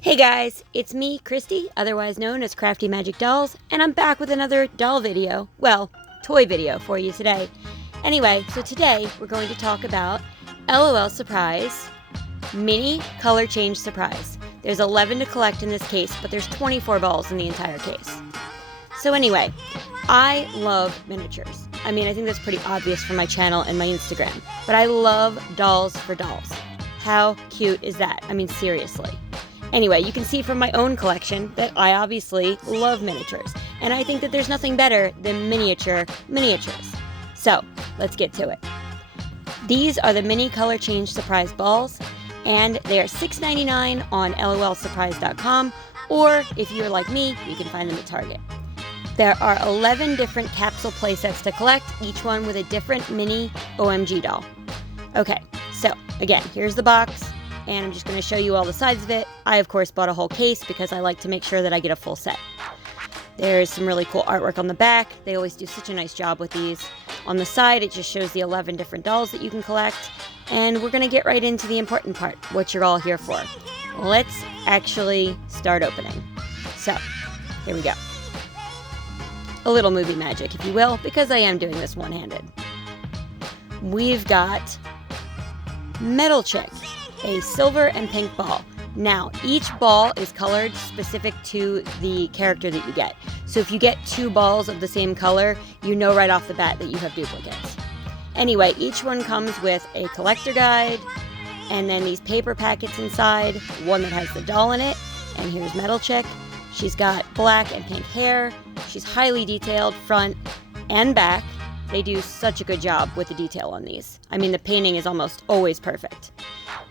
Hey guys, it's me, Christy, otherwise known as CraftyMagicDollz, and I'm back with another doll video, well, toy video for you today. Anyway, so today we're going to talk about LOL Surprise Mini Color Change Surprise. There's 11 to collect in this case, but there's 24 balls in the entire case. So anyway, I love miniatures. I mean, I think that's pretty obvious from my channel and my Instagram, but I love dolls for dolls. How cute is that? I mean, seriously. Anyway, you can see from my own collection that I obviously love miniatures, and I think that there's nothing better than miniatures. So, let's get to it. These are the Mini Color Change Surprise Balls, and they are $6.99 on lolsurprise.com, or if you're like me, you can find them at Target. There are 11 different capsule playsets to collect, each one with a different mini OMG doll. Okay, so again, here's the box. And I'm just going to show you all the sides of it. I, of course, bought a whole case because I like to make sure that I get a full set. There's some really cool artwork on the back. They always do such a nice job with these. On the side, it just shows the 11 different dolls that you can collect. And we're going to get right into the important part, what you're all here for. Let's actually start opening. So, here we go. A little movie magic, if you will, because I am doing this one-handed. We've got Metal Chick, a silver and pink ball. Now, each ball is colored specific to the character that you get. So if you get two balls of the same color, you know right off the bat that you have duplicates. Anyway, each one comes with a collector guide, and then these paper packets inside, one that has the doll in it, and here's Metal Chick. She's got black and pink hair. She's highly detailed front and back. They do such a good job with the detail on these. I mean, the painting is almost always perfect.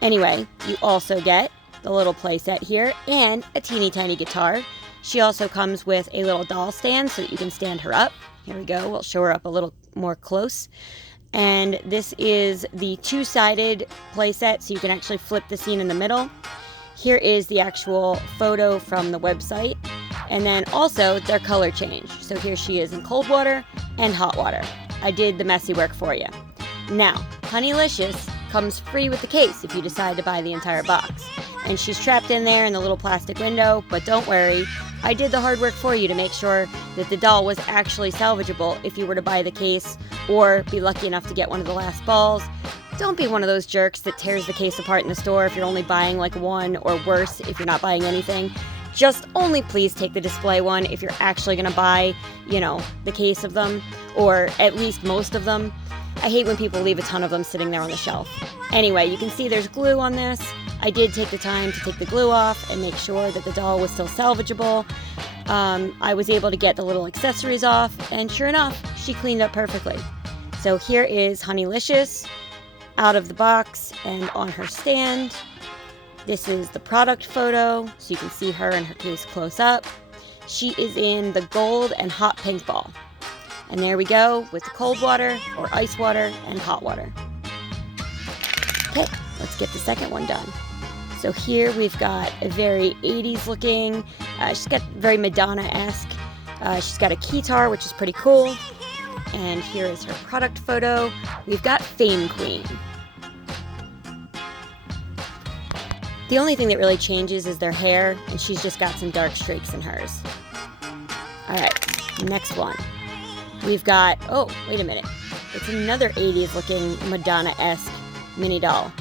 Anyway, you also get the little playset here and a teeny tiny guitar. She also comes with a little doll stand so that you can stand her up. Here we go. We'll show her up a little more close. And this is the two-sided playset, so you can actually flip the scene in the middle. Here is the actual photo from the website. And then also their color change. So here she is in cold water and hot water. I did the messy work for you. Now, Honeylicious comes free with the case if you decide to buy the entire box. And she's trapped in there in the little plastic window, but don't worry, I did the hard work for you to make sure that the doll was actually salvageable if you were to buy the case or be lucky enough to get one of the last balls. Don't be one of those jerks that tears the case apart in the store if you're only buying like one, or worse if you're not buying anything. Just only please take the display one if you're actually going to buy, the case of them, or at least most of them. I hate when people leave a ton of them sitting there on the shelf. Anyway, you can see there's glue on this. I did take the time to take the glue off and make sure that the doll was still salvageable. I was able to get the little accessories off, and sure enough, she cleaned up perfectly. So here is Honeylicious out of the box and on her stand. This is the product photo, so you can see her and her case close up. She is in the gold and hot pink ball. And there we go with the cold water or ice water and hot water. Okay, let's get the second one done. So here we've got a very 80s looking, she's got very Madonna-esque. She's got a keytar, which is pretty cool. And here is her product photo. We've got Fame Queen. The only thing that really changes is their hair, and she's just got some dark streaks in hers. Alright, next one. We've got, oh, wait a minute. It's another 80s looking Madonna-esque mini doll.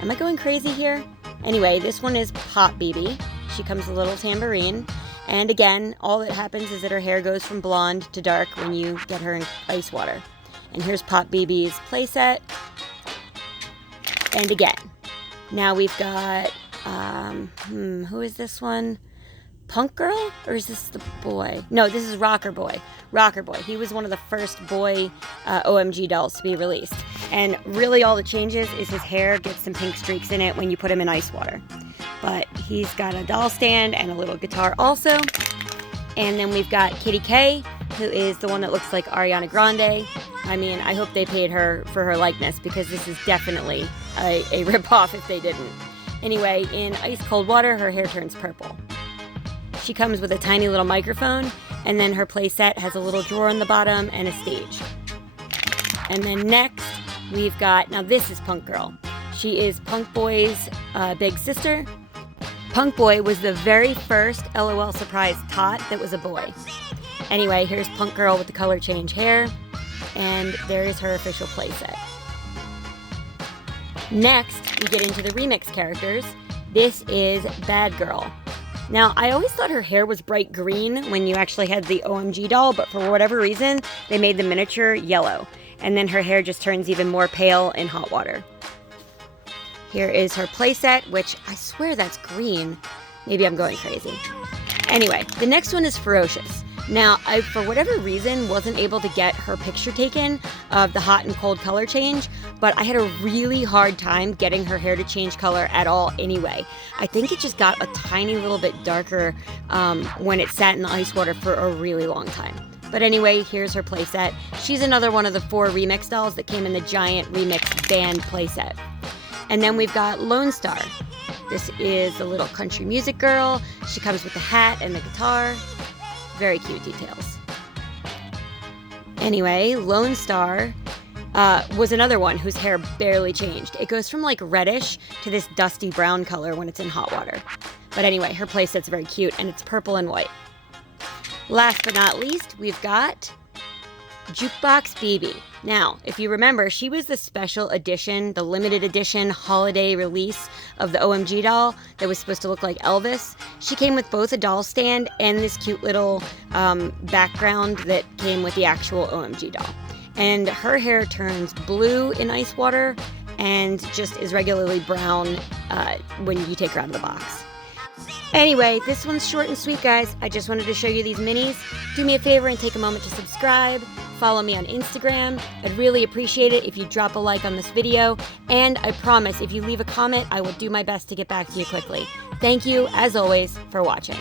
Am I going crazy here? Anyway, this one is Pop BB. She comes with a little tambourine. And again, all that happens is that her hair goes from blonde to dark when you get her in ice water. And here's Pop BB's playset. And again, now we've got, who is this one? Punk Girl? Or is this the boy? No, this is Rocker Boy. Rocker Boy. He was one of the first boy OMG dolls to be released. And really all that changes is his hair gets some pink streaks in it when you put him in ice water. But he's got a doll stand and a little guitar also. And then we've got Kitty K, who is the one that looks like Ariana Grande. I mean, I hope they paid her for her likeness, because this is definitely a rip-off if they didn't. Anyway, in ice cold water, her hair turns purple. She comes with a tiny little microphone, and then her playset has a little drawer in the bottom and a stage. And then next, we've got, now this is Punk Girl. She is Punk Boy's big sister. Punk Boy was the very first LOL Surprise tot that was a boy. Anyway, here's Punk Girl with the color change hair, and there is her official playset. Next, we get into the remix characters. This is Bad Girl. Now, I always thought her hair was bright green when you actually had the OMG doll, but for whatever reason, they made the miniature yellow. And then her hair just turns even more pale in hot water. Here is her playset, which I swear that's green. Maybe I'm going crazy. Anyway, the next one is Ferocious. Now, I, for whatever reason, wasn't able to get her picture taken of the hot and cold color change, but I had a really hard time getting her hair to change color at all anyway. I think it just got a tiny little bit darker when it sat in the ice water for a really long time. But anyway, here's her playset. She's another one of the 4 remix dolls that came in the giant remix band playset. And then we've got Lone Star. This is the little country music girl. She comes with the hat and the guitar. Very cute details. Anyway, Lone Star was another one whose hair barely changed. It goes from like reddish to this dusty brown color when it's in hot water. But anyway, her playset's very cute, and it's purple and white. Last but not least, we've got Jukebox BB. Now, if you remember, she was the special edition, the limited edition holiday release of the OMG doll that was supposed to look like Elvis. She came with both a doll stand and this cute little background that came with the actual OMG doll. And her hair turns blue in ice water and just is regularly brown when you take her out of the box. Anyway, this one's short and sweet, guys. I just wanted to show you these minis. Do me a favor and take a moment to subscribe. Follow me on Instagram. I'd really appreciate it if you drop a like on this video. And I promise, if you leave a comment, I will do my best to get back to you quickly. Thank you, as always, for watching.